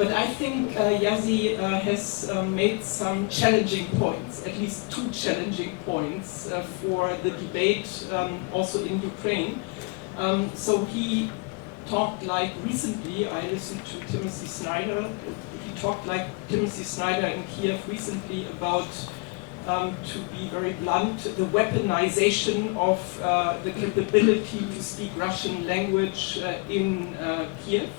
But I think Jerzy has made some challenging points, at least two challenging points for the debate also in Ukraine. So he talked like recently, I listened to Timothy Snyder, he talked like Timothy Snyder in Kiev recently about, to be very blunt, the weaponization of the capability to speak Russian language in Kiev.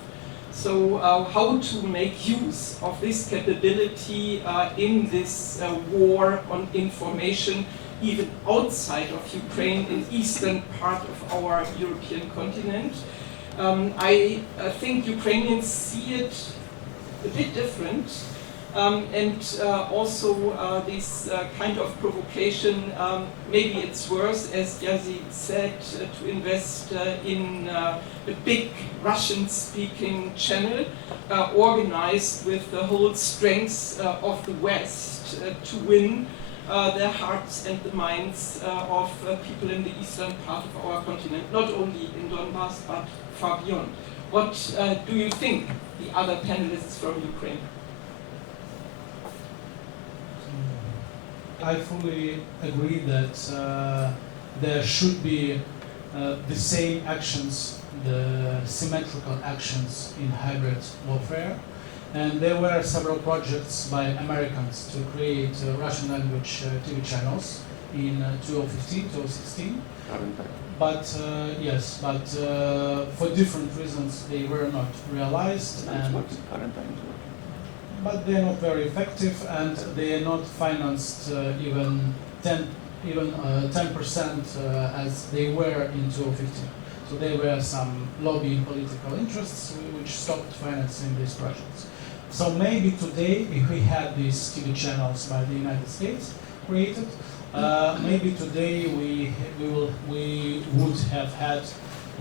So how to make use of this capability in this war on information, even outside of Ukraine, in eastern part of our European continent. I think Ukrainians see it a bit different, and also this kind of provocation, maybe it's worse, as Jerzy said, to invest in a big Russian-speaking channel, organized with the whole strength of the West to win the hearts and the minds of people in the eastern part of our continent, not only in Donbass, but far beyond. What do you think, the other panelists from Ukraine? I fully agree that there should be the same actions, the symmetrical actions in hybrid warfare. And there were several projects by Americans to create Russian language TV channels in 2015, 2016. But yes, but for different reasons they were not realized, but they are not very effective, and they are not financed even 10% as they were in 2015. So there were some lobbying political interests which stopped financing these projects. So maybe today, if we had these TV channels by the United States created, maybe today we would have had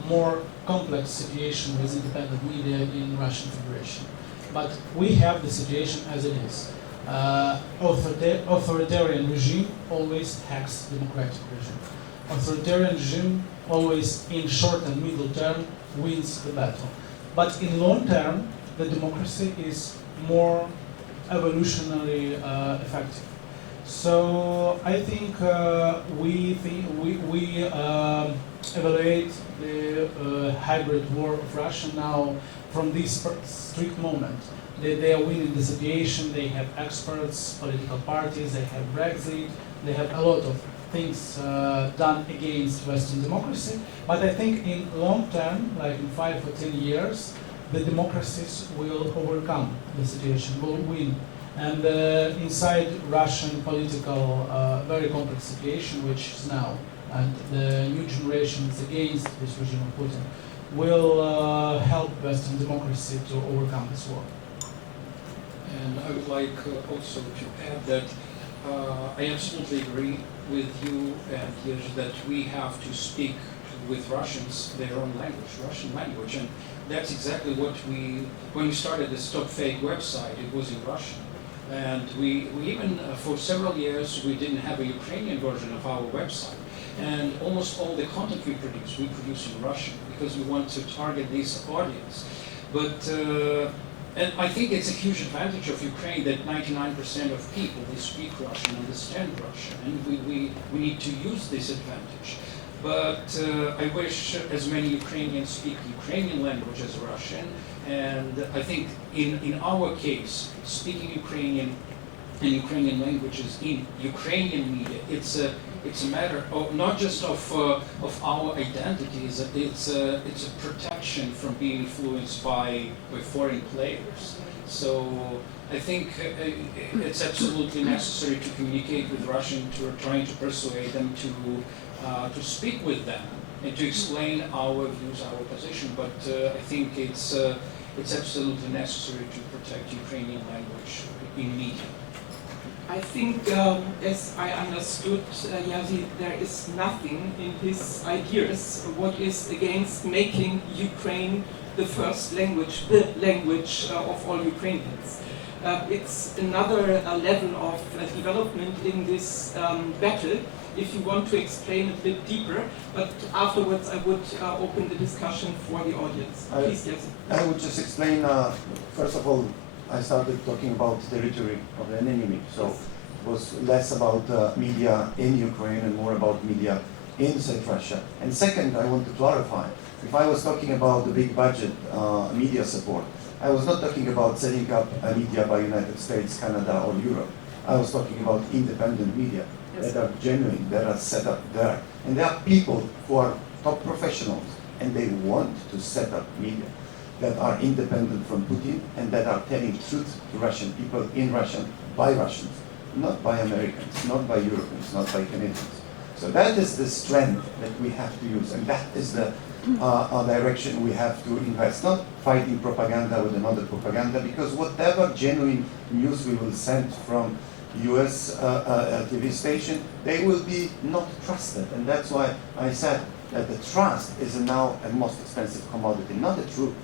more complex situation with independent media in Russian Federation. But we have the situation as it is. Authoritarian regime always hacks democratic regime. Authoritarian regime always, in short and middle term, wins the battle. But in long term, the democracy is more evolutionary effective. So I think we evaluate the hybrid war of Russia now from this strict moment. They are winning the situation, they have experts, political parties, they have Brexit, they have a lot of things done against Western democracy. But I think in long term, like in 5 or 10 years, the democracies will overcome the situation, will win. And inside Russian political, very complex situation, which is now, and the new generation is against this regime of Putin, will help Western democracy to overcome this war. And I would like also to add that I absolutely agree with you and Jerzy that we have to speak with Russians their own language, Russian language, and that's exactly what when we started the STOPFAKE website, it was in Russian. And we even, for several years, we didn't have a Ukrainian version of our website. And almost all the content we produce in Russian, because we want to target this audience. But, and I think it's a huge advantage of Ukraine that 99% of people, they speak Russian, understand Russian, and we need to use this advantage. But I wish as many Ukrainians speak Ukrainian language as Russian, and I think in our case, speaking Ukrainian and Ukrainian languages in Ukrainian media, it's a matter of not just of our identities. It's a protection from being influenced by foreign players. So I think it's absolutely necessary to communicate with Russian, to trying to persuade them to speak with them and to explain our views, our position. But I think it's absolutely necessary to protect Ukrainian language in media. I think, as I understood, Jerzy, there is nothing in his ideas what is against making Ukraine the first language, the language of all Ukrainians. It's another level of development in this battle, if you want to explain a bit deeper, but afterwards I would open the discussion for the audience. Please, Jerzy. I would just explain, first of all, I started talking about territory of an enemy. So it was less about media in Ukraine and more about media inside Russia. And second, I want to clarify, if I was talking about the big budget media support, I was not talking about setting up a media by United States, Canada, or Europe. I was talking about independent media that are genuine, that are set up there. And there are people who are top professionals, and they want to set up media that are independent from Putin and that are telling truth to Russian people in Russian, by Russians, not by Americans, not by Europeans, not by Canadians. So that is the strength that we have to use, and that is the direction we have to invest, not fighting propaganda with another propaganda, because whatever genuine news we will send from US TV station, they will be not trusted. And that's why I said that the trust is now a most expensive commodity, not the truth.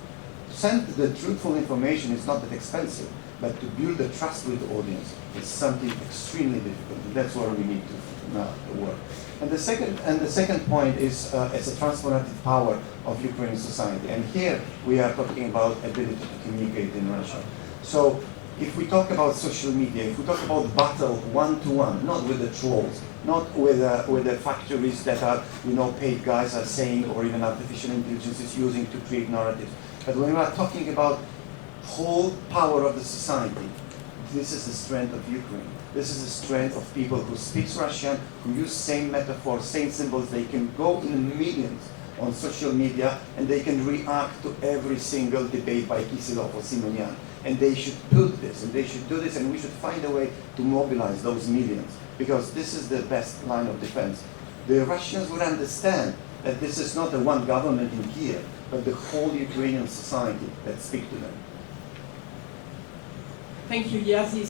To send the truthful information is not that expensive, but to build the trust with the audience is something extremely difficult, and that's where we need to work. And the second point is as a transformative power of Ukrainian society. And here we are talking about ability to communicate in Russia. So if we talk about social media, if we talk about battle one-to-one, not with the trolls, not with the factories that are, paid guys are saying, or even artificial intelligence is using to create narratives, but when we are talking about whole power of the society, this is the strength of Ukraine. This is the strength of people who speak Russian, who use same metaphors, same symbols. They can go in millions on social media, and they can react to every single debate by Kisilov or Simonian. And they should build this, and they should do this, and we should find a way to mobilize those millions, because this is the best line of defense. The Russians would understand that this is not the one government in Kiev, but the whole Ukrainian society that speak to them. Thank you, Jerzy.